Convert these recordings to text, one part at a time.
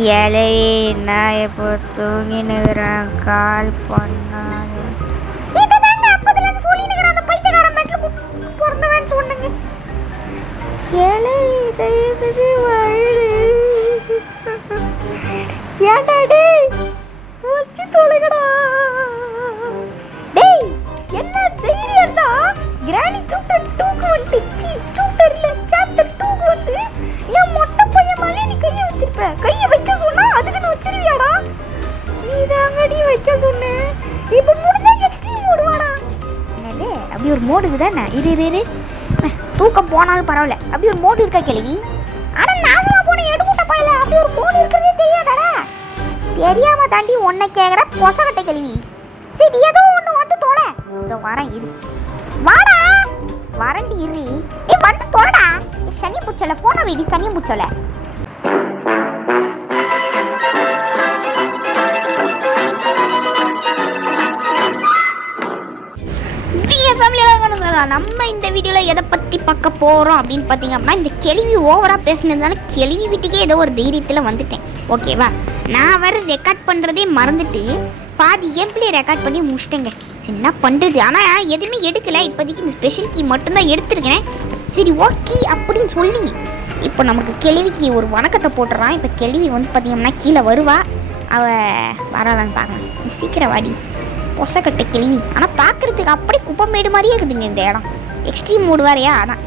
கிளவி நான் இப்போ தூங்கினுக்கிறேன் கால் பண்ணாங்க. இதுதாங்க அப்போதுலேருந்து சொல்லினுக்கிறேன், அந்த பைத்தியக்காரன் மெட்டில் பிறந்தவன் சொன்னங்க. கிளவி தயவு செஞ்சு வயிறு ஏன்டா டேய் வச்சு தொலைகடா. டேய் என்ன தைரியம் தான் கிராணி சாப்டர் 2க்கு வந்துச்சு. சாப்டர் இல்ல சாப்டர் 2க்கு வந்து ஏன் மொட்டை பையன் மேலே நீ கையை வச்சிருப்ப? கையை வைக்க சொன்னா அதுக்கு நான் வச்சிருவியாடா? நீ தாங்கடி வைக்க சொன்ன. இப்போ முடிஞ்சா எக்ஸ்ட்ரீம் மோடு வாடா. என்னது அப்படி ஒரு மோடுக்கு தானே? இரு தூக்கம் போனாலும் பரவாயில்ல, அப்படி ஒரு மோடு இருக்கா கிளவி? ஆனா நாசமா போன எடுமுட்ட பையல அப்படி ஒரு மோடு இருக்கிறதே தெரியாதாடா? தெரியாம தாண்டி உன்னை கேட்குற பொசகட்டை கிளவி. சரி ஏதோ ஒன்று வந்து தொலை. இதோ வரேன் இரு. வாடா வரண்டி இரு. வந்து தொலைடா. சனி பூச்சலை போன வீடி சனி பூச்சலை. நம்ம இந்த வீடியோவில் எதை பற்றி பார்க்க போகிறோம் அப்படின்னு பார்த்தீங்க அப்படின்னா, இந்த கேள்வி ஓவராக பேசினதுனால கேள்வி வீட்டுக்கே ஏதோ ஒரு தைரியத்தில் வந்துட்டேன். ஓகேவா? நான் வேறு ரெக்கார்ட் பண்ணுறதே மறந்துட்டு பாதி கேம்ப்ளே ரெக்கார்ட் பண்ணி முடிச்சிட்டேங்க. சரி என்ன பண்ணுறது, ஆனால் எதுவுமே எடுக்கலை இப்போதைக்கு. இந்த ஸ்பெஷல் கீ மட்டும்தான் எடுத்துருக்கேன். சரி ஓகே அப்படின்னு சொல்லி இப்போ நமக்கு கேள்விக்கு ஒரு வணக்கத்தை போட்டுறான். இப்போ கேள்வி வந்து பார்த்தீங்கன்னா கீழே வருவா. அவள் வராதான்னு பார்க்கலாம். சீக்கிரம் வாடி பொசக்கட்டை கிளவி. ஆனால் பார்க்குறதுக்கு அப்படி குப்பமேடு மாதிரியே இருக்குதுங்க இந்த இடம். எக்ஸ்ட்ரீம் மூடு வேறையா? அதான்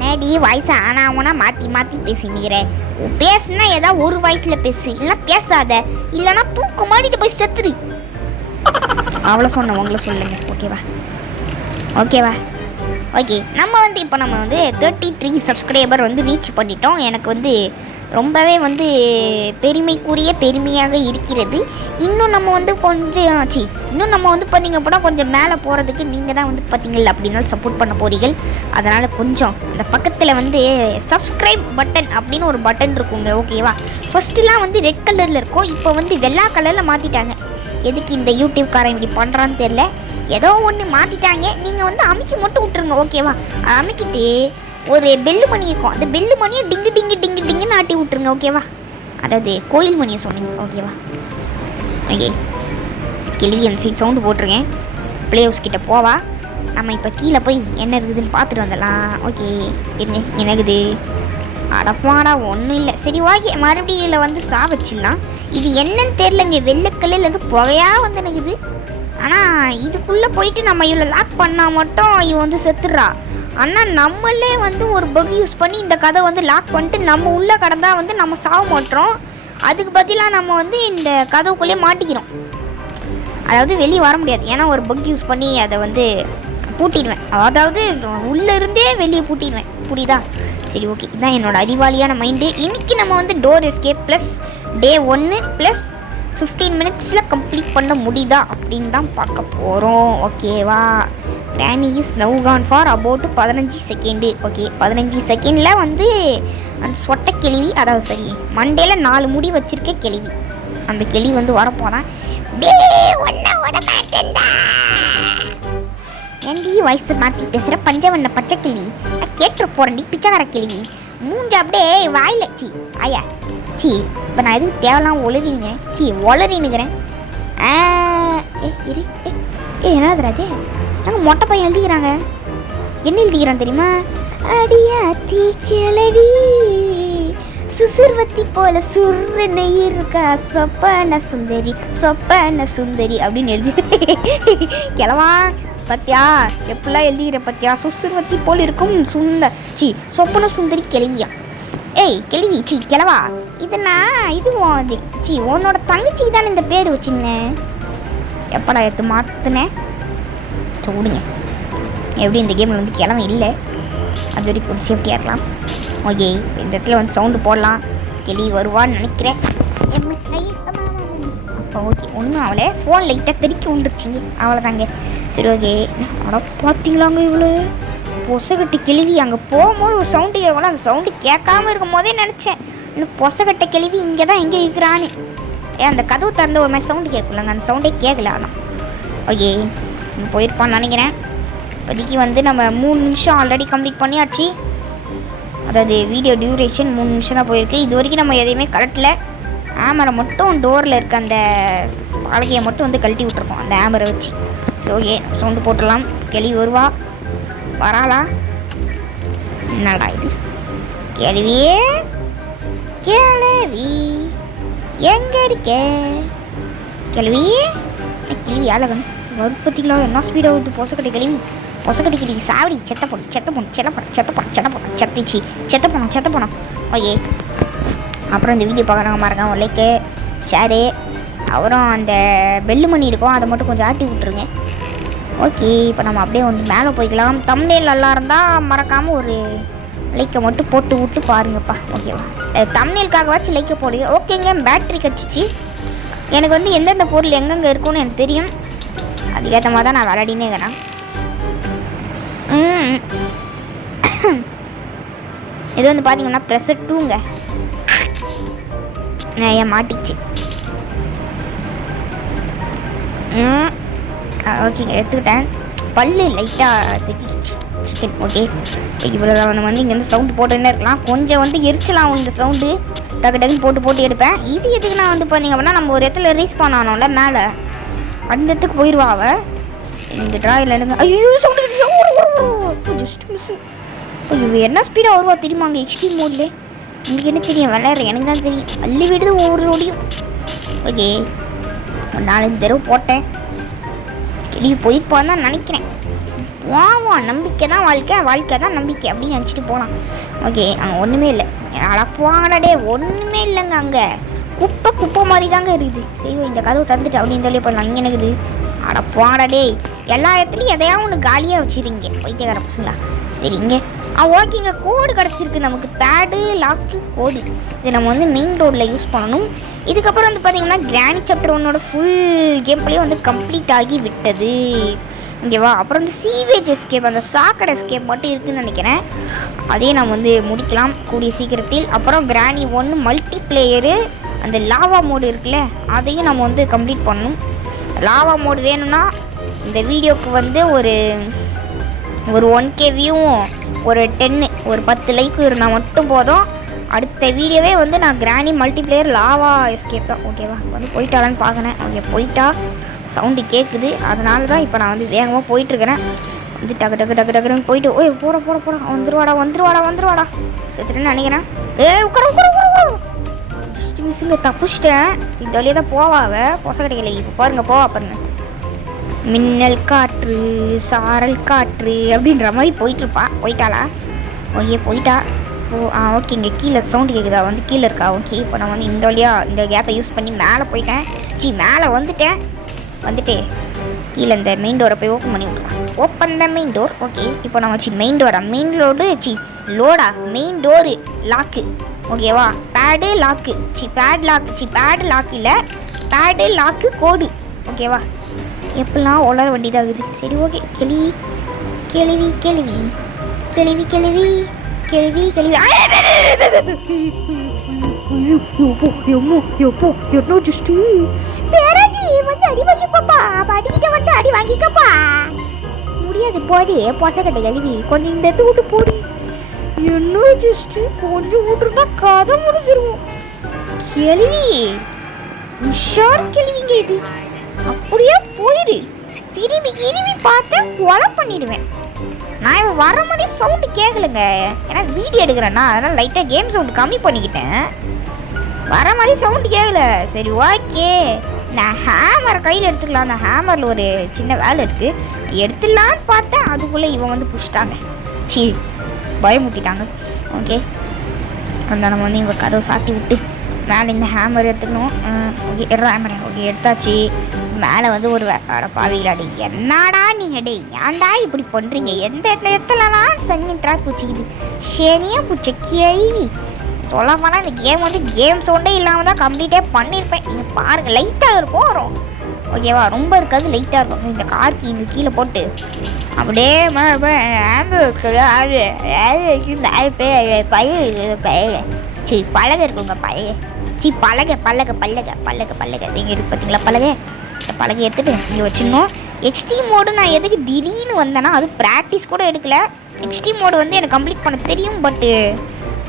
நேடி வாய்ஸை ஆனாவனா மாற்றி மாற்றி பேசினுக்கிறேன். பேசுனா ஏதாவது ஒரு வாய்ஸில் பேசு, இல்லைன்னா பேசாத, இல்லைன்னா தூக்கு மாட்டிட்டு போய் செத்துரு. அவ்வளோ சொன்னேன், உங்களை சொல்லுங்க. ஓகேவா? ஓகே நம்ம வந்து இப்போ 33 சப்ஸ்கிரைபர் வந்து ரீச் பண்ணிட்டோம். எனக்கு வந்து ரொம்பவே வந்து பெருமையாக இருக்கிறது. இன்னும் நம்ம வந்து பார்த்திங்க அப்படின்னா கொஞ்சம் மேலே போகிறதுக்கு நீங்கள் தான் வந்து பார்த்தீங்களா அப்படின்னாலும் சப்போர்ட் பண்ண போறீர்கள். அதனால் கொஞ்சம் இந்த பக்கத்தில் வந்து சப்ஸ்கிரைப் பட்டன் அப்படின்னு ஒரு பட்டன் இருக்குங்க. ஓகேவா? ஃபஸ்ட்டுலாம் வந்து ரெட் கலரில் இருக்கும், இப்போ வந்து வெள்ளை கலரில் மாற்றிட்டாங்க. எதுக்கு இந்த யூடியூப்காரன் இப்படி பண்ணுறான்னு தெரில. ஏதோ ஒன்று மாற்றிட்டாங்க. நீங்கள் வந்து அமைக்கி மட்டும் விட்டுருங்க. ஓகேவா? அமைக்கிட்டு ஒரு பெல்லு மணி இருக்கும், அந்த பெல்லு மணியை டிங்கு டிங்கு டிங்கு டிங்குன்னு ஆட்டி விட்டுருங்க. ஓகேவா? அதாவது கோயில் மணியை சொன்னீங்க. ஓகேவா? ஓகே கேள்வி அந்த சைட் சவுண்டு போட்டிருக்கேன். ப்ளே ஹவுஸ் கிட்டே போவா. நம்ம இப்போ கீழே போய் என்ன இருக்குதுன்னு பார்த்துட்டு வந்துடலாம். ஓகே இருங்க, என்னக்குது? அடப்பாடா ஒன்றும் இல்லை. சரி ஓகே மறுபடியும் இதில் வந்து வச்சிடலாம். இது என்னன்னு தெரிலங்க, வெள்ளைக்கல்லில் வந்து புகையாக வந்து எனக்குது. ஆனால் இதுக்குள்ளே போயிட்டு நம்ம இவ்வளோ லாக் பண்ணால் மட்டும் இவன் வந்து செத்துடுறா. ஆனால் நம்மளே வந்து ஒரு பக் யூஸ் பண்ணி இந்த கதை வந்து லாக் பண்ணிட்டு நம்ம உள்ளே கடந்தால் வந்து நம்ம சாக மாட்டோம். அதுக்கு பதிலாக நம்ம வந்து இந்த கதவுக்குள்ளே மாட்டிக்கிறோம். அதாவது வெளியே வர முடியாது. ஏன்னா ஒரு பக் யூஸ் பண்ணி அதை வந்து பூட்டிடுவேன். அதாவது உள்ளே இருந்தே வெளியே பூட்டிடுவேன். புரியுதா? சரி ஓகே, இதுதான் என்னோட அறிவாளியான மைண்டு. இன்றைக்கி நம்ம வந்து டோர் எஸ்கேப் ப்ளஸ் டே 1 ப்ளஸ் 15 மினிட்ஸில் கம்ப்ளீட் பண்ண முடியுதா அப்படின்னு தான் பார்க்க போகிறோம். ஓகேவா? Granny is now gone for about 15 second. Okay 15 செகண்டில் வந்து அந்த சொட்டை கிளவி, அதாவது சரி மண்டேல 4 முடி வச்சிருக்க கிளவி, அந்த கிளவி வந்து வரப்போதான். ஏன்டி வயசு மாற்றி பேசுகிற பஞ்சவண்ண பச்சை கிளவி? நான் கேட்டு போகிறேன்டி பிச்சைக்கார கிளவி. மூஞ்ச அப்படியே வாயில் ஐயா இப்போ நான் எதுக்கு தேவைலாம் ஒளறினுக்கிறேன். இரு என்னது நாங்கள் மொட்டை பையன் எழுதிக்கிறாங்க. என்ன எழுதிக்கிறான் தெரியுமா? அடியாத்தி கிளவி சுசுர்வத்தி போல சுருன்னு இருக்கா சொப்பன சுந்தரி அப்படின்னு எழுதி கிளவா பத்தியா எப்படிலாம் எழுதிக்கிற பத்தியா? சுசுர்வத்தி போல் இருக்கும் சொப்பன சுந்தரி கிளவியா? ஏய் கிளவி கிளவா, உன்னோட தங்கச்சி தானே இந்த பேர் வச்சுருந்தேன். எப்படா எடுத்து மாற்றினேன் விடுங்க. எப்படி இந்த கேமில் வந்து கிளம்ப இல்லை, அது வரைக்கும் கொஞ்சம் சேஃப்டியாக இருக்கலாம். ஓகே இந்த இடத்துல வந்து சவுண்டு போடலாம். கிளி வருவான்னு நினைக்கிறேன். அப்போ ஓகே ஒன்றும் அவளை ஃபோன் லைட்டாக தெறிக்க விண்டுருச்சிங்க, அவ்வளோதாங்க. சரி ஓகே பார்த்தீங்களாங்க இவ்வளோ பொசகட்டு கிளவி. அங்கே போகும்போது ஒரு சவுண்டு கேட்கணும், அந்த சவுண்டு கேட்காம இருக்கும் போதே நினச்சேன் இன்னும் பொசகட்ட கிளவி இங்கே தான் எங்கே இருக்கிறான்னு. அந்த கதவு திறந்த ஒரு மாதிரி சவுண்டு கேட்கலங்க, அந்த சவுண்டே கேட்கல. அதான் ஓகே போயிருப்பான்னு நினைக்கிறேன். இப்போதைக்கு வந்து நம்ம 3 நிமிஷம் ஆல்ரெடி கம்ப்ளீட் பண்ணியாச்சு. அதாவது வீடியோ டியூரேஷன் 3 நிமிஷம் தான் போயிருக்கு. இது வரைக்கும் நம்ம எதையுமே கரெக்டில் ஹேமரை மட்டும் டோரில் இருக்க அந்த பலகையை மட்டும் வந்து கழட்டி விட்ருக்கோம் அந்த ஹேமரை வச்சு. ஸோ ஓகே சவுண்டு போட்டுடலாம். கேள்வி வருவா வராளா? என்னடா இது கேள்வியே கேள்வி எங்கே இருக்க கேள்வி? கிளவி ஆளகன் வறுப்பத்திங்களா என்ன ஸ்பீடாக வருது? பொசக்கட்டை கிளவி பொசக்கட்டை கிளவி சாவடி செத்த போனோம் செத்த போனோம். ஓகே அப்புறம் இந்த வீடியோ பார்க்குறாங்க மறக்காம லைக்கு ஷேரு அப்புறம் அந்த பெல்லு மணி இருக்கும் அதை மட்டும் கொஞ்சம் ஆட்டி விட்ருங்க. ஓகே இப்போ நம்ம அப்படியே வந்து மேலே போய்க்கலாம். தம்ப்நெயில் நல்லா இருந்தால் மறக்காமல் ஒரு லைக்கை மட்டும் போட்டு விட்டு பாருங்கப்பா. ஓகேவா தம்ப்நெயிலுக்காகவாச்சும் லைக்கை போடுங்க. ஓகேங்க பேட்ரி கட்சிச்சு எனக்கு வந்து எந்தெந்த பொருள் எங்கெங்கே இருக்குன்னு எனக்கு தெரியும். அதுக்கேற்ற மாதிரி தான் நான் விளையாடினே இருக்கிறேன். இது வந்து பார்த்தீங்கன்னா +2 2ங்க நான் ஏன் மாட்டிச்சு. ஓகேங்க எடுத்துக்கிட்டேன். பல்லு லைட்டாக செஞ்சிடுச்சு சிக்கன். ஓகே இவ்வளோ தான் வந்து இங்கேருந்து சவுண்டு போட்டுன்னே இருக்கலாம். கொஞ்சம் வந்து எரிச்சலாம் இந்த சவுண்டு டக்கு டக்குன்னு போட்டு எடுப்பேன். இது எதுக்கு நான் வந்து பார்த்தீங்க அப்படின்னா நம்ம ஒரு இடத்துல ரீஸ் பண்ணானோம்ல மேலே அந்த இடத்துக்கு போயிடுவா அவள். இந்த ட்ராயில் எனக்கு ஐயோ சவுண்டு ஜஸ்ட் மிஸ்ஸு. ஐயோ என்ன ஸ்பீடாக வருவா தெரியுமா அங்கே எக்ஸ்ட்ரீம் மோட்லே? உங்களுக்கு என்ன தெரியும் விளையாடுறேன் எனக்கு தான் தெரியும். அள்ளி விடுது ஒவ்வொரு ரோடியும். ஓகே ஒரு 4-5 தடவை போட்டேன். கிளி போயிருப்பான்னு தான் நினைக்கிறேன். போவோம் நம்பிக்கை தான் வாழ்க்கை தான் நம்பிக்கை அப்படின்னு நினச்சிட்டு போகலாம். ஓகே அங்கே ஒன்றுமே இல்லை. அடப்பாடே ஒன்றுமே இல்லைங்க. அங்கே குப்பை மாதிரி தாங்க இருக்குது. சரி இந்த கதவு தந்துட்டு அப்படின்னு சொல்லி போடலாம். இங்கே இருக்குது அடப்பாடே எல்லா இடத்துலையும் எதையாவது ஒன்று காலியாக வச்சுருங்க பைத்தியக்கார பசங்களா. சரி இங்கே ஓகேங்க கோடு கிடச்சிருக்கு நமக்கு. பேடு லாக்கு கோடு இது நம்ம வந்து மெயின் ரோடில் யூஸ் பண்ணணும். இதுக்கப்புறம் வந்து பார்த்திங்கன்னா கிராணி சாப்டர் 1 ஃபுல் கேம் பிளே வந்து கம்ப்ளீட் ஆகி விட்டது. ஓகேவா அப்புறம் வந்து சீவேஜ் எஸ்கேப் அந்த சாக்கடை எஸ்கேப் மட்டும் இருக்குதுன்னு நினைக்கிறேன். அதையும் நம்ம வந்து முடிக்கலாம் கூடிய சீக்கிரத்தில். அப்புறம் கிராணி 1 மல்டி பிளேயரு அந்த லாவா மோடு இருக்குல்ல அதையும் நம்ம வந்து கம்ப்ளீட் பண்ணணும். லாவா மோடு வேணும்னா இந்த வீடியோவுக்கு வந்து ஒரு 1K வியூவும் ஒரு 10 லைக்கு இருந்தால் மட்டும் போதும். அடுத்த வீடியோவே வந்து நான் கிராணி மல்டிப்ளேயர் லாவா எஸ்கேப் தான். ஓகேவா வந்து போயிட்டாலான்னு பார்க்கணேன். ஓகே போயிட்டா சவுண்டு கேட்குது. அதனால தான் இப்போ நான் வந்து வேகமாக போயிட்டுருக்கிறேன். வந்து டக்குன்னு போயிட்டு ஓய் போட வந்துருவாடா செத்துட்டேன்னு நினைக்கிறேன். உட்கார ஜஸ்ட் மிஸ்ஸுங்க தப்பிச்சிட்டேன். இந்த வழியாக தான் போவாவ பொச கிடைக்கல. இப்போ பாருங்க பாருங்க மின்னல் காற்று சாரல் காற்று அப்படின்ற மாதிரி போயிட்டாளா? ஓகே போயிட்டா. ஓகே இங்கே கீழே சவுண்டு கேட்குதா? வந்து கீழே இருக்கா? ஓகே இப்போ நான் வந்து இந்த வழியாக இந்த கேப்பை யூஸ் பண்ணி மேலே போயிட்டேன். மேலே வந்துட்டு கீழே இந்த மெயின் டோரை போய் ஓப்பன் பண்ணி விட்ருலாம். Open the main door. Okay இப்போ நம்ம மெயின் டோரு லாக்கு. ஓகேவா பேடு லாக்கு பேடு லாக்கு இல்லை பேடு லாக்கு கோடு. ஓகேவா எப்பெல்லாம் உலர வேண்டியதாகுது. சரி ஓகே கேள்வி என்ன ஜஸ்ட்டு பேராட்டி வந்து அடி வாங்கிப்பா படிக்கிட்ட வந்து அடி வாங்கிக்கப்பா முடியாது போடி பொசக்கட்டை கழுவி கொஞ்சம் இந்த இடத்து விட்டு போடி. என்ன ஜஸ்ட்டு கொஞ்சம் விட்டுருந்தா கதை முடிஞ்சிருவோம். கேள்வி உஷார் கேள்விங்க இது. அப்படியே போயிடு திரும்பி பார்த்தா கொலை பண்ணிடுவேன். நான் இப்போ வர மாதிரி சவுண்டு கேட்கலங்க. ஏன்னா வீடியோ எடுக்கிறேன்னா அதனால் லைட்டாக கேம் சவுண்டு கம்மி பண்ணிக்கிட்டேன். வர மாதிரி சவுண்டு கேட்கல. சரி ஓகே நான் ஹேமர் கையில் எடுத்துக்கலாம். அந்த ஹேமரில் ஒரு சின்ன வேலை இருக்குது எடுத்துடலான்னு பார்த்தேன். அதுக்குள்ளே இவன் வந்து பிடிச்சிட்டாங்க. பயமுத்திட்டாங்க. ஓகே அந்த நம்ம வந்து இவங்க கதவை சாட்டி விட்டு மேலே இந்த ஹேமர் எடுத்துக்கணும். ஓகே ஹேமரை ஓகே எடுத்தாச்சு. மேலே வந்து ஒரு பாவிலாடி என்னடா நீங்கள் டே ஏன்டா இப்படி பண்ணுறீங்க? எந்த இடத்துலலாம் செஞ்சுட்டா பூச்சிக்குது சனியாக பூச்சி கேள்வி சொல்ல போனால் இந்த கேம் வந்து கேம் சவுண்டே இல்லாமல் தான் கம்ப்ளீட்டே பண்ணியிருப்பேன். நீங்கள் பாருங்கள் லைட்டாக இருக்கும் வரும். ஓகேவா ரொம்ப இருக்காது லைட்டாக இருக்கும். இந்த கார்க்கி இங்கே கீழே போட்டு அப்படியே பழக இருக்குங்க பழக இங்கே இருக்கு பார்த்தீங்களா பழக. இந்த பழகை எடுத்துகிட்டு இங்கே வச்சுருந்தோம். எக்ஸ்ட்ரீம் மோடு நான் எதுக்கு திடீர்னு வந்தேன்னா அது ப்ராக்டிஸ் கூட எடுக்கல. எக்ஸ்ட்ரீம் மோடு வந்து எனக்கு கம்ப்ளீட் பண்ண தெரியும். பட்டு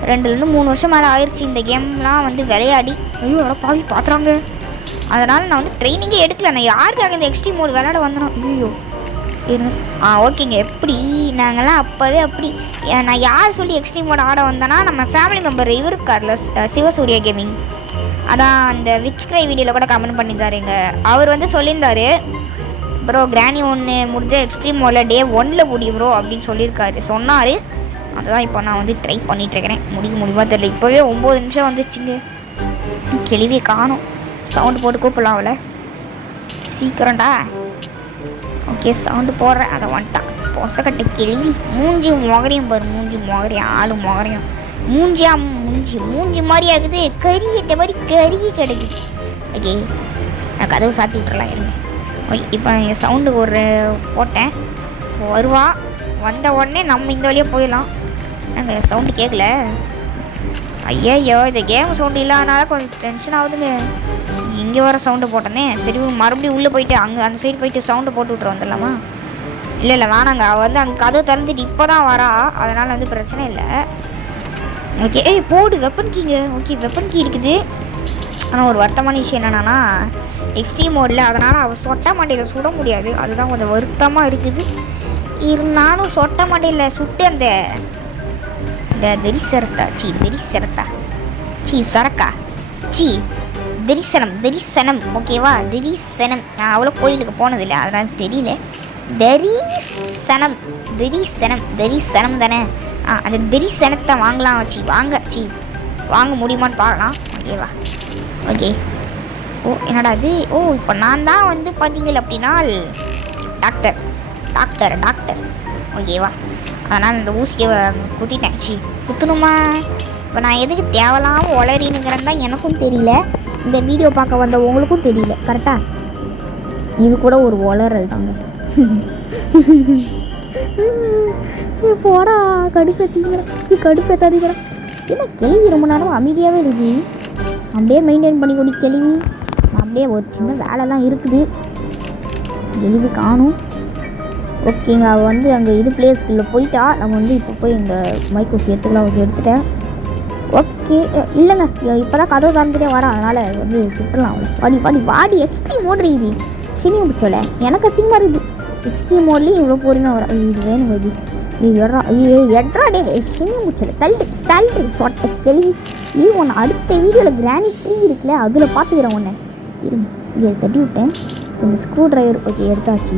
2லேருந்து 3 வருஷம் மேலே ஆயிடுச்சு இந்த கேம்லாம் வந்து விளையாடி. ஐயோ அவ்வளோ பாவி பார்த்துறாங்க. அதனால் நான் வந்து ட்ரைனிங்கே எடுக்கல. நான் யாருக்காக இந்த எக்ஸ்ட்ரீம் மோட் விளையாட வந்தேன். ஐயோ இருங்க. ஓகேங்க. எப்படி நாங்கள்லாம் அப்போவே அப்படி நான் யார் சொல்லி எக்ஸ்ட்ரீம் மோட் ஆட வந்தேன்னா நம்ம ஃபேமிலி மெம்பர் இவர் இருக்கார்ல சிவசூர்யா கேமிங், அதான் அந்த விச் கிரை வீடியோவில் கூட கமெண்ட் பண்ணியிருந்தாருங்க. அவர் வந்து சொல்லியிருந்தாரு ப்ரோ கிராணி 1 முடிஞ்ச எக்ஸ்ட்ரீம் மோடில் டே 1ல் முடியும் ப்ரோ அப்படின்னு சொன்னார். அதுதான் இப்போ நான் வந்து ட்ரை பண்ணிகிட்ருக்கிறேன். முடியுமா தெரியல. இப்போவே 9 நிமிஷம் வந்துச்சுங்க. கேள்வியை காணும். சவுண்டு போட்டு கூப்பிடலாம் அவளை சீக்கிரம்டா. ஓகே சவுண்டு போடுறேன். அதை வந்துட்டான் பொசக்கட்டை கேள்வி. மூஞ்சி மொகரையும் பாரு. மூஞ்சி மொகரையும் ஆளு மொகரையும் மூஞ்சி மாதிரி ஆகுது. கறி கட்ட மாதிரி கறி கிடைக்குது. ஓகே நான் கதவு சாத்தி விட்டுறலாம் இருங்க. ஓகே இப்போ சவுண்டு ஒரு போட்டேன். வருவா. வந்த உடனே நம்ம இந்த வழியாக போயிடலாம். நாங்கள் சவுண்டு கேட்கல. ஐயோ இந்த கேம் சவுண்டு இல்லாதனால கொஞ்சம் டென்ஷன் ஆகுதுங்க. இங்கே வர சவுண்டு போட்டேனே. சரி மறுபடியும் உள்ளே போயிட்டு அங்கே அந்த சைடு போயிட்டு சவுண்டு போட்டு விட்ரு வந்துடலாமா? இல்லை வேணாங்க. அவள் வந்து அங்கே கதவு திறந்துட்டு இப்போ தான் வரா. அதனால் வந்து பிரச்சனை இல்லை. ஓகே போடு வெப்பன் கீங்க. ஓகே வெப்பன் கீ இருக்குது. ஆனால் ஒரு வருத்தமான விஷயம் என்னென்னா எக்ஸ்ட்ரீம் மோடில் அதனால் அவள் சொட்ட மாட்டையில் சுட முடியாது. அதுதான் கொஞ்சம் வருத்தமாக இருக்குது. இருந்தாலும் சொட்ட மாட்டையில் சுட்டு அந்த தரிசனம் ஓகேவா? தரிசனம் நான் அவ்வளோ கோயிலுக்கு போனதில்லை அதனால் தெரியல. தரிசனம் தானே. அந்த தரிசனத்தை வாங்கலாம். வாங்க முடியுமான்னு பார்க்கலாம். ஓகேவா? ஓகே. என்னடா அது? இப்போ நான் தான் வந்து பார்த்தீங்க அப்படின்னா டாக்டர் ஓகேவா? அதனால் இந்த ஊசியை குத்திட்டேன். குத்தணுமா? இப்போ நான் எதுக்கு தேவையில்லாமல் உளறினுங்கிறேன்னு தான் எனக்கும் தெரியல. இந்த வீடியோ பார்க்க வந்த உங்களுக்கும் தெரியல. கரெக்டாக இது கூட ஒரு உளறல் தாங்க. போடா கடுப்பேத்தாதிக்கிறேன். என்ன கேள்வி ரொம்ப நேரம் அமைதியாகவே இருக்குது. அப்படியே மெயின்டைன் பண்ணி கொடி கேள்வி. அப்படியே ஒரு சின்ன வேலைலாம் இருக்குது. கேள்வி காணும். ஓகேங்க. அவள் வந்து அங்கே ப்ளே ஸ்கூலில் போயிட்டா. நம்ம வந்து இப்போ போய் இந்த மைக்கூசி எடுத்துட்டேன். ஓகே இல்லைங்க இப்போ தான் கதவு காமிக்கிட்டே வரா. அதனால் வந்து சுற்றலாம். வாடி எக்ஸ்ட்ரீம் ஓடுறீங்க. சினியும் பிடிச்சோல எனக்கு அசிங்கமாக இருக்குது. எக்ஸ்ட்ரீம் மோட்லேயும் இவ்வளோ பொறுமையாக வர. இது வேணும் இது நீ எட்ராடே சினியும் பிடிச்சல தள்ளு சொட்டை கேள்வி. இது ஒன்று அடுத்த வீடியோவில் கிராணி 3 இருக்குல்ல அதில் பார்த்துக்கிறேன் ஒன்று. இருங்க இதை தட்டி விட்டேன். இந்த ஸ்க்ரூ ட்ரைவர் ஓகே எடுத்தாச்சு.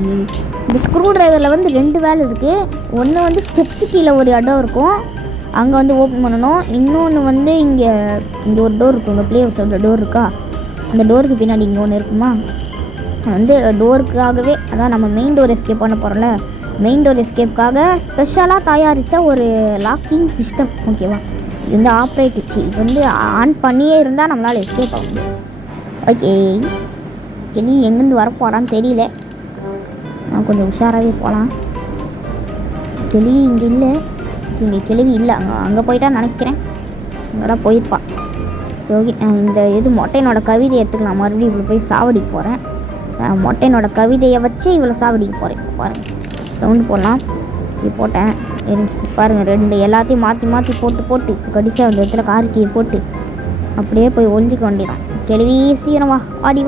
இந்த ஸ்க்ரூ ட்ரைவரில் வந்து 2 வேலை இருக்குது. ஒன்று வந்து ஸ்டெப்ஸு கீழே ஒரு இடம் இருக்கும், அங்கே வந்து ஓப்பன் பண்ணணும். இன்னொன்று வந்து இங்கே ஒரு டோர் இருக்கும். இங்கே ப்ளே ஹவுஸோட டோர் இருக்கா, அந்த டோருக்கு பின்னாடி இங்கே ஒன்று இருக்குமா, வந்து டோருக்காகவே அதான் நம்ம மெயின் டோர் எஸ்கேப் பண்ண போகிறோம்ல, மெயின் டோர் எஸ்கேப்புக்காக ஸ்பெஷலாக தயாரித்த ஒரு லாக்கிங் சிஸ்டம். ஓகேவா? இது வந்து ஆப்ரேட்டிச்சு. இது வந்து ஆன் பண்ணியே இருந்தால் நம்மளால் எஸ்கேப் ஆக முடியும். ஓகே கிளி எங்கேருந்து வரப்போகிறான்னு தெரியல. நான் கொஞ்சம் உஷாராகவே போகலாம். கிளி இங்கே இல்லை, இங்கே கிளவி இல்லை. அங்கே போயிட்டா நினைக்கிறேன். அங்கேதான் போயிருப்பா. ஓகே இந்த இது மொட்டையனோட கவிதையை எடுத்துக்கலாம். மறுபடியும் இவ்வளோ போய் சாவடிக்க போகிறேன். மொட்டையனோட கவிதையை வச்சு இவ்வளோ சாவடிக்க போகிறேன். பாருங்கள் சவுண்டு போடலாம். இப்படி போட்டேன் பாருங்கள். 2 எல்லாத்தையும் மாற்றி போட்டு கடிசாக அந்த இடத்துல கார்கியை போட்டு அப்படியே போய் ஒழிஞ்சிக்க வேண்டியதான். கிளவி சீக்கிரம் வா, வாடி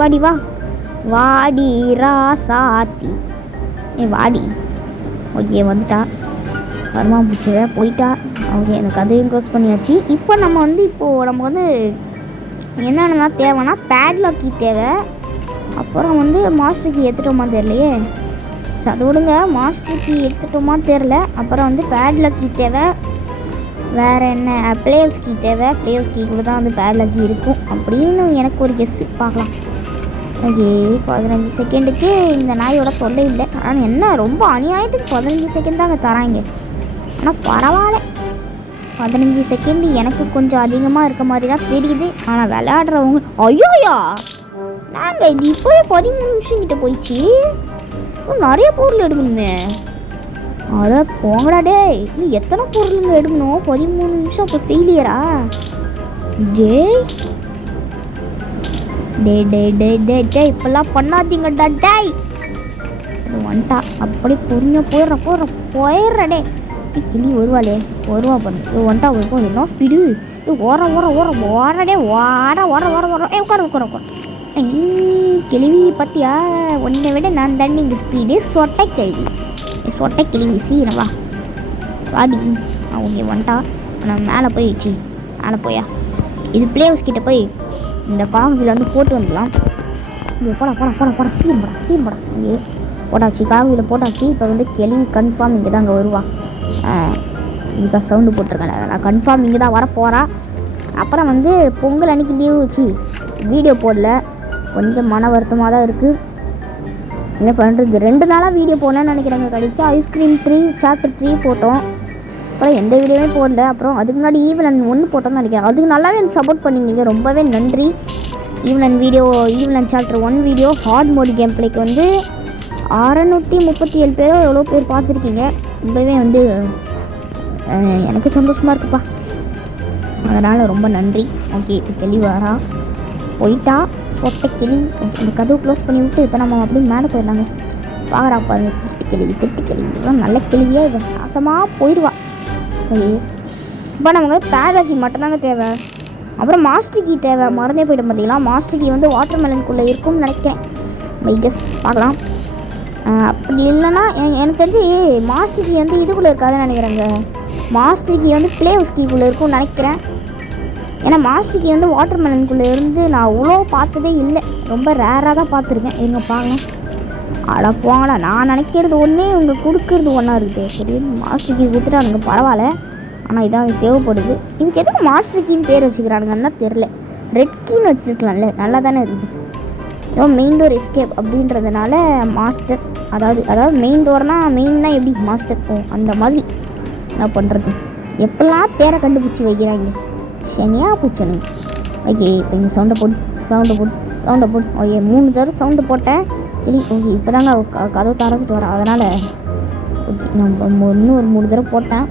வாடி ராசாத்தி வாடி. ஓகே வந்துட்டா, வருமா பிடிச்சத போயிட்டா. ஓகே அந்த கதையும் க்ளோஸ் பண்ணியாச்சு. இப்போ நமக்கு வந்து என்னென்னா தேவைன்னா பேட்லாக் கீ தேவை. அப்புறம் வந்து மாஸ்டர் கீ எடுத்துட்டோமா தெரியலையே. அது விடுங்க, மாஸ்டர் கீ எடுத்துட்டோமா தெரில. அப்புறம் வந்து பேட்லாக் கீ தேவை. வேறு என்ன, பிளேயர்ஸ் கீ தேவை. பிளேயர்ஸ் கீ கூட தான் வந்து பேட்லாக் கீ இருக்கும் அப்படின்னு எனக்கு ஒரு கெஸ்ஸு. பார்க்கலாம். ஓகே 15 செகண்டுக்கு இந்த நாயோட தொல்லை இல்லை. ஆனால் என்ன ரொம்ப அநியாயத்துக்கு 15 செகண்ட் தாங்க தராங்க. ஆனால் பரவாயில்ல, 15 செகண்டு எனக்கு கொஞ்சம் அதிகமாக இருக்க மாதிரி தான் தெரியுது. ஆனால் விளையாடுறவங்க ஐயோயா நாங்கள் இது இப்போவே 13 நிமிஷம் கிட்ட போயிடுச்சு. நிறைய பொருள் எடுக்கணுமே. அதை போங்கடா டே, இன்னும் எத்தனை பொருளுங்க எடுக்கணும்? 13 நிமிஷம் இப்போ ஃபெயிலியரா? டே இப்பெல்லாம் பண்ணாதீங்கடா டேய். அது வந்துட்டா அப்படி பொறுமையாக போயிடுற டே. கிளி வருவாளே, வருவா பண்ணு வந்துட்டா இருக்கும். என்ன ஸ்பீடு ஓரடே ஓர உட்கார கிழவி பார்த்தியா? ஒன்றை விட நான் தாண்டி இங்கே ஸ்பீடு. சொட்டை கிழவி சீரவா வாடி. அவங்க வந்துட்டா. நான் மேலே போயா இது பிளே ஹவுஸ் கிட்ட போய் இந்த காவியில் வந்து போட்டு வந்துடலாம். இங்கே போடா சீரம்படா இங்கே போட்டாச்சு. காவியில் போட்டாச்சு. இப்போ வந்து கிழவி கன்ஃபார்ம் இங்கே தான் அங்கே வருவா. இதுக்காக சவுண்டு போட்டிருக்கேன். நான் கன்ஃபார்ம் இங்கே தான் வரப்போகிறா. அப்புறம் வந்து பொங்கல் அன்றைக்கி லீவ் வச்சு வீடியோ போடல, கொஞ்சம் மன வருத்தமாக தான் இருக்குது. என்ன பண்ணுறது, 2 நாளாக வீடியோ போடலன்னு நினைக்கிறாங்க. கழிச்சு ஐஸ்கிரீம் 3 சாப்டர் 3 போட்டோம். அப்புறம் எந்த வீடியோவே போடல. அப்புறம் அதுக்கு முன்னாடி ஈவலன் 1 போட்டோம்னு நினைக்கிறேன். அதுக்கு நல்லாவே எனக்கு சப்போர்ட் பண்ணியிருந்தீங்க, ரொம்பவே நன்றி. Evil Nun chapter 1 video hard mode game பிளேக்கு வந்து 637 பேரோ எவ்வளோ பேர் பார்த்துருக்கீங்க. ரொம்பவே வந்து எனக்கு சந்தோஷமாக இருக்குப்பா. அதனால் ரொம்ப நன்றி. ஓகே, இப்போ தெளிவாரா போயிட்டா ஒட்ட கிளி. இந்த கதவு க்ளோஸ் பண்ணி விட்டு இப்போ நம்ம அப்படியே மேலே போயிடலாங்க. பாக்குறாப்பா திட்டு கிளி இவன் நல்ல கிளிவியாக இவன் நாசமாக போயிடுவா. சரி, இப்போ நமக்கு பேராக்கி மட்டும்தாங்க தேவை. அப்புறம் மாஸ்டர் கீ தேவை, மறந்தே போயிட மாட்டீங்களா. மாஸ்டர் கீ வந்து வாட்டர் மெலனுக்குள்ளே இருக்கும்னு நினைக்கிறேன். மைகஸ் பார்க்கலாம். அப்படி இல்லைன்னா எனக்கு தெரிஞ்சு மாஸ்டர் கீ வந்து இதுக்குள்ளே இருக்காதுன்னு நினைக்கிறேங்க. மாஸ்டர் கீ வந்து பிளே ஹவுஸ் கீக்குள்ளே இருக்கும்னு நினைக்கிறேன். ஏன்னா மாஸ்டர் கீ வந்து வாட்டர் மெலனுக்குள்ளே இருந்து நான் அவ்வளோ பார்த்ததே இல்லை, ரொம்ப ரேராக தான் பார்த்துருக்கேன். இருங்க பாருங்க. அட போங்களா, நான் நினைக்கிறது ஒன்றே இவங்க கொடுக்கறது ஒன்றா இருக்குது. சரி, மாஸ்டர் கீ கொடுத்துட்டானுங்க பரவாயில்ல. ஆனால் இதான் தேவைப்படுது. இதுக்கு எதுக்கு மாஸ்டர் கீன்னு பேர் வச்சுக்கிறானுங்கன்னு தான் தெரில. ரெட் கீன்னு வச்சுருக்கலாம்ல, நல்லா தானே இருக்குது. ஏதோ மெயின் டோர் எஸ்கேப் அப்படின்றதுனால மாஸ்டர், அதாவது மெயின் டோர்னால் மெயின்னா எப்படி மாஸ்டர் அந்த மாதிரி. என்ன பண்ணுறது, எப்பெல்லாம் பேரை கண்டுபிடிச்சி வைக்கிறாங்க, சனியாக பூச்சனுங்க. ஓகே, இப்போ இங்கே சவுண்டை போட்டு ஓகே 3 தடவை சவுண்டு போட்டேன். இல்லை ஓகே, இப்போ தாங்க கதவு திறந்துட்டு வரேன். அதனால் நம்ம இன்னும் ஒரு 3 தடவை போட்டேன்.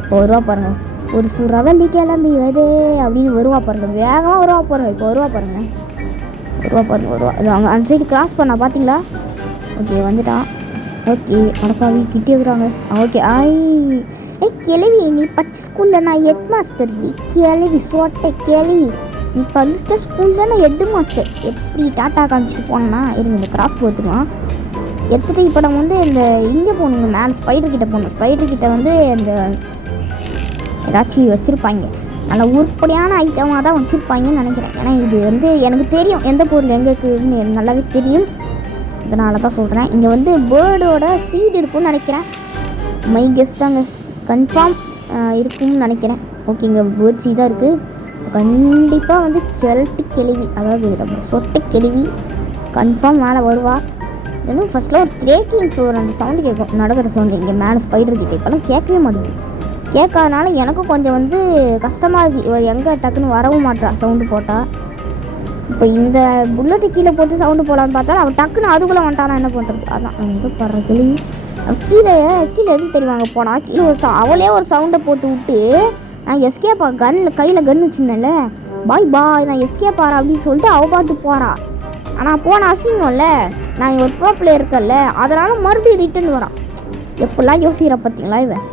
இப்போ வருவா பாருங்கள். ஒரு சுரவல்லி கிளம்பி வருதே அப்படின்னு வருவா பாருங்கள். வேகமாக வருவா பாருங்கள். இப்போ வருவா பாருங்கள். அங்கே அந்த சைடு கிராஸ் பண்ணா பார்த்தீங்களா. ஓகே வந்துட்டான். ஓகே அடப்பாவி கிட்டே இருக்கிறாங்க. ஓகே கிளவி, நீ படித்த ஸ்கூலில் நான் ஹெட் மாஸ்டர். நீ கிளவி சோட்டை கிளவி, நீ படித்த ஸ்கூலில் நான் ஹெட் மாஸ்டர். எப்படி டாட்டா காமிச்சிட்டு போனேன்னா இருங்க, இந்த கிராஸ் போத்துக்கலாம் எடுத்துகிட்டு இப்போ நம்ம வந்து இந்த இங்கே போகணுங்க, மேலே ஸ்பைடர்கிட்ட போகணும். ஸ்பைடர்கிட்ட வந்து இந்த ஏதாச்சும் வச்சுருப்பாங்க, நல்ல உருப்படியான ஐட்டமாக தான் வச்சுருப்பாங்கன்னு நினைக்கிறேன். ஏன்னா இது வந்து எனக்கு தெரியும் எந்த பொருள் எங்கே இருக்குதுன்னு எனக்கு நல்லாவே தெரியும். அதனால தான் சொல்கிறேன். இங்கே வந்து பேர்டோட சீடு இருக்குன்னு நினைக்கிறேன். மை கெஸ்ட் தாங்க, கன்ஃபார்ம் இருக்குன்னு நினைக்கிறேன். ஓகே, இங்கே பேர்ட் சீ தான் இருக்குது. கண்டிப்பாக வந்து கிளவி, அதாவது நம்ம சொட்டை கிளவி கன்ஃபார்ம் மேலே வருவா. இன்னும் ஃபஸ்ட்டில் ஒரு கிரேக்கிங் ஃப்ளோர் அந்த சவுண்டு கேட்கும், நடக்கிற சவுண்டு. இங்கே மேலே ஸ்பைடர்கிட்ட இப்போலாம் கேட்கவே மாட்டேங்குது. கேட்காதனால எனக்கும் கொஞ்சம் வந்து கஷ்டமாக இருக்குது. எங்கே டக்குன்னு வரவும் மாட்டா சவுண்டு போட்டால். இப்போ இந்த புல்லட்டு கீழே போட்டு சவுண்டு போடலான்னு பார்த்தா அவள் டக்குன்னு அதுக்குள்ளே வந்துட்டானா என்ன பண்ணுறது. அதான் வந்து படுற கிளி. கீழே எது தெரியுவாங்க போனால் கீழே அவளே ஒரு சவுண்டை போட்டு விட்டு நான் எஸ்கேப்பா கையில் கன் வச்சுருந்தேன்ல, பாய் நான் எஸ்கேப்பாரா அப்படின்னு சொல்லிட்டு அவள் பாட்டு போகிறா. ஆனால் போன அசிங்கம்ல, நான் ஒரு ப்ரோ பிளேயர் இருக்கல, அதனால் மறுபடியும் ரிட்டர்ன் வரான். எப்படிலாம் யோசிக்கிற பார்த்தீங்களா இவன்.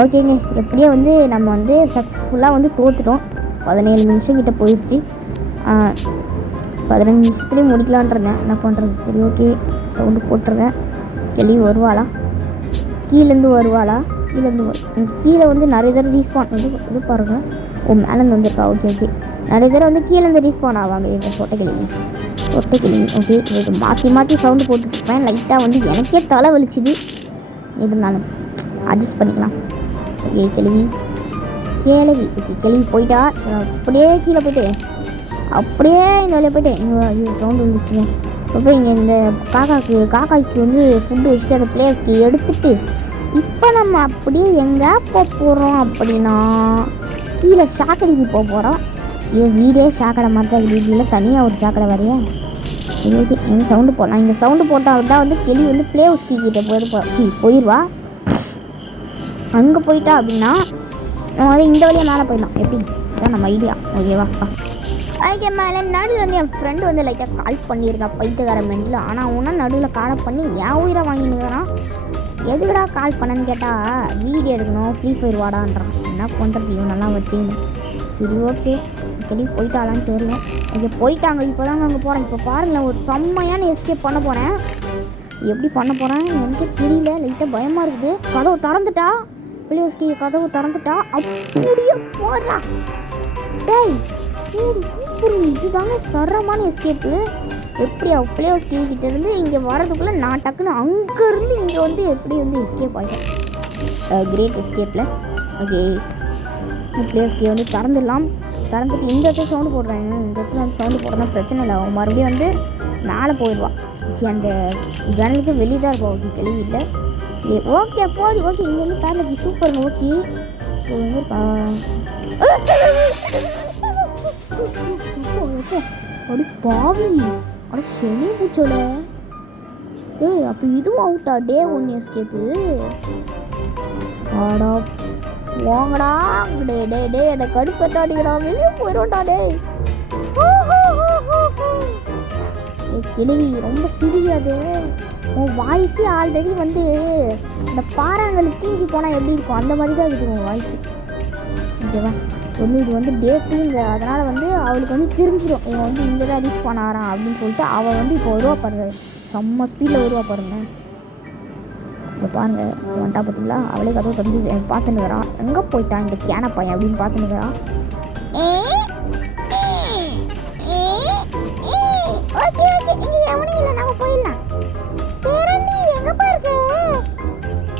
ஓகேங்க, எப்படியே வந்து நம்ம வந்து சக்ஸஸ்ஃபுல்லாக வந்து தோற்றுட்டோம். 17 நிமிஷம் கிட்ட போயிடுச்சு. 15 நிமிஷத்துலேயும் முடிக்கலான்றேன். என்ன பண்ணுறது. சரி ஓகே, சவுண்டு போட்டுருவேன். கிளி வருவாளா, கீழேருந்து வருவாளா, கீழே வந்து நிறைய தடவை ரீஸ்பான் வந்து இது பாருங்கள். மேலேருந்து வந்துருக்கா. ஓகே நிறைய தடவை வந்து கீழேருந்து ரீஸ்பான் ஆவாங்க இந்த சொட்டை கிளி. ஓகே, இது மாற்றி சவுண்டு போட்டுருப்பேன். லைட்டாக வந்து எனக்கே தலை வலிச்சுது, இருந்தாலும் அட்ஜஸ்ட் பண்ணிக்கலாம். ஓகே கிளவி போயிட்டா. அப்படியே கீழே போய்ட்டு அப்படியே இந்த வேலையை போய்ட்டு ஐயோ சவுண்டு வந்துச்சுங்க. இப்போ இங்கே இந்த காக்காய்க்கு வந்து ஃபுட்டு வச்சுட்டு அந்த பிளேஸ்க்கு எடுத்துகிட்டு இப்போ நம்ம அப்படியே எங்கே போகிறோம் அப்படின்னா கீழே சாக்கடைக்கு போகிறோம். வீடே சாக்கடை மாதிரி தான் வீட்டில் தனியாக ஒரு சாக்கடை வரையா. ஓகே, இந்த சவுண்டு போடலாம். இங்கே சவுண்டு போட்டால் தான் வந்து கிளி வந்து பிளே ஹவுஸ் கிட்ட போயிடுவா. அங்கே போயிட்டா அப்படின்னா நம்ம வந்து இந்த வழியாக மேலே போயிடலாம். எப்படி அதான் நம்ம ஐடியா. ஓகேவா. அதுக்கு மேலே நடுவில் வந்து என் ஃப்ரெண்டு வந்து லைட்டாக கால் பண்ணியிருக்கா பைத்துக்கார மெண்டில். ஆனால் அவனா நடுவில் காலை பண்ணி என் உயிரை வாங்கினுக்கிறான். எதுக்குடா கால் பண்ணேன்னு கேட்டால் வீடியோ எடுக்கணும் ஃப்ரீ ஃபயர் வாடான்றான். என்ன பண்ணுறது இவன் நல்லா வச்சுன்னு. சரி ஓகே கிளி போயிட்டாலான்னு தெரியல. இங்கே போயிட்டாங்க. இப்போ தாங்க அங்கே போகிறேன். இப்போ பாருங்களேன், ஒரு செம்மையான எஸ்கேப் பண்ண போகிறேன். எப்படி பண்ண போகிறேன் எனக்கு தெரியல. லைட்டாக பயமாக இருக்குது. கதவு திறந்துட்டா பிள்ளையோஸ்கி, கதவு திறந்துட்டா. அப்படியே போடுறா டேய். சூப்பர், இதுதாங்க சரமான எஸ்கேப்பு. எப்படி பிள்ளையோஸ்கி கிட்ட இருந்து இங்கே வரதுக்குள்ளே நான் டக்குன்னு அங்கேருந்து இங்கே வந்து எப்படி வந்து எஸ்கேப் ஆகிட்டேன். கிரேட் எஸ்கேப்பில். ஓகே பிள்ளையோஸ்கி வந்து திறந்துடலாம். திறந்துட்டு இந்த இடத்துல சவுண்டு போடுறாங்க. இந்த இடத்துல வந்து சவுண்டு போடுறதுனா பிரச்சனை இல்லை. அவன் மறுபடியும் வந்து மேலே போயிடுவான். சரி அந்த ஜன்னலுக்கு வெளியே தான் இருப்பா. ஓகே கேள்வி இல்லை. ஓகே போடி. ஓகே இங்கே வந்து பேரலைக்கு சூப்பருங்க. ஓகே அப்படி பாவி அட சனி பூச்சோல. ஏய் அப்போ இதுவும் அவுட்டா? டே 1 எஸ்கேப்பு. ஆடா வாங்கடா. டே டே டே என்னை கடுப்பத்தாடிக்கடா. வெளியே போயிடும்டா டே. கிழவி ரொம்ப சிரியாது. உன் வாய்ஸே ஆல்ரெடி வந்து இந்த பாறாங்கல் தீஞ்சு போனால் எப்படி இருக்கும் அந்த மாதிரி தான் இருக்குது உன் வாய்ஸு. ஓகேவா வந்து இது வந்து டே 2ங்க. அதனால் வந்து அவளுக்கு வந்து தெரிஞ்சிடும் இவன் வந்து இங்கே தான் ரீச் பண்ண ஆறான் அப்படின்னு சொல்லிட்டு அவள் வந்து இப்போ வருவா பாருங்க. செம்ம ஸ்பீடில் வருவா பாருங்க. இப்போ பாருங்க வந்துட்டா பார்த்தீங்களா. அவளே கதவை தெரிஞ்சு பார்த்துன்னு வரான். எங்கே போயிட்டான் இந்த கேன பையன் அப்படின்னு பார்த்துன்னு வரான்.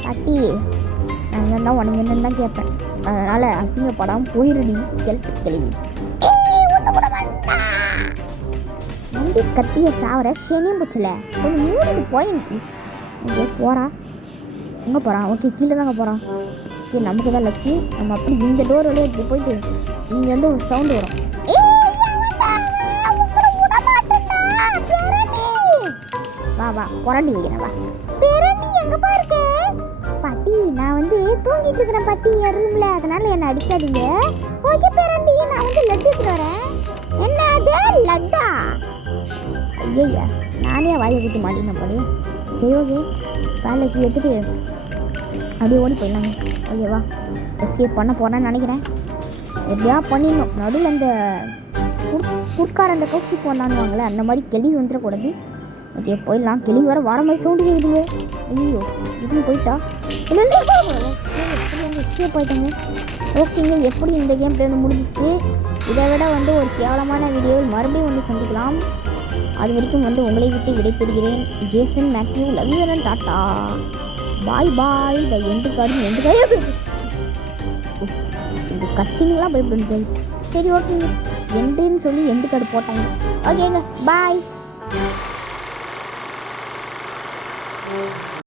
பாட்டி நான் இங்கே தான் உனக்கு என்னன்னு தான் கேட்பேன். அதனால் அசிங்கப்படாமல் போயிருடி கெல்ட்டு தெளிவி. வண்டி கத்திய சாவர சனியும் போச்சுல. கொஞ்சம் மூணுக்கு போயிட்டு ஓகே போகிறா. எங்கே போகிறான்? ஓகே கீழே தாங்க போகிறான். ஓகே நமக்கு தான் லக்கி. நம்ம அப்படி இந்த டோர் வழியே இப்படி போயிட்டு இங்கே வந்து ஒரு சவுண்டு வரும். வா வா புரண்டி வைக்கிறேன். வா பேரணி எங்கப்பா இருக்க? பாட்டி நான் வந்து தூங்கிட்டு இருக்கிறேன் பாட்டி என் ரூம்ல. அதனால என்னை அடிக்காதீங்க. ஓகே பேரணி நான் வந்து லட்டு எடுத்துட்டு வரேன். என்ன அது லட்டா? ஐயா நானே வாயை குத்தி மாட்டினேன் போலே. சரி ஓகே வேலைக்கு எடுத்துட்டு அப்படியே ஓடி போயிடலாங்க. ஓகேவா எஸ்கேப் பண்ண போகிறேன்னு நினைக்கிறேன். எப்படியா பண்ணிடணும். நடுவில் அந்த குட்கார அந்த கௌஷிக் வந்தானுவாங்களே அந்த மாதிரி கேள்வி வந்துடக்கூடாது. ஓகே போயிடலாம். கிளி வர வர மாதிரி சவுண்டு கேட்குதுங்க. ஐயோ இதுன்னு போயிட்டா எஸ்கேப் ஆகிட்டாங்க. ஓகேங்க எப்படி இந்த கேம் பிளே வந்து முடிஞ்சிச்சு. இதை விட வந்து ஒரு கேவலமான வீடியோவில் மறுபடியும் வந்து சந்திக்கலாம். அது வரைக்கும் வந்து உங்களை விட்டு விடைபெறுகிறேன். Jason Matthew love you and tata bye bye. இந்த எண்டு கார்டு இந்த கட்சிங்கெலாம் பயப்படுது. சரி ஓகேங்க எண்டுன்னு சொல்லி எண்டு கார்டு போட்டாங்க. ஓகேங்க பாய்.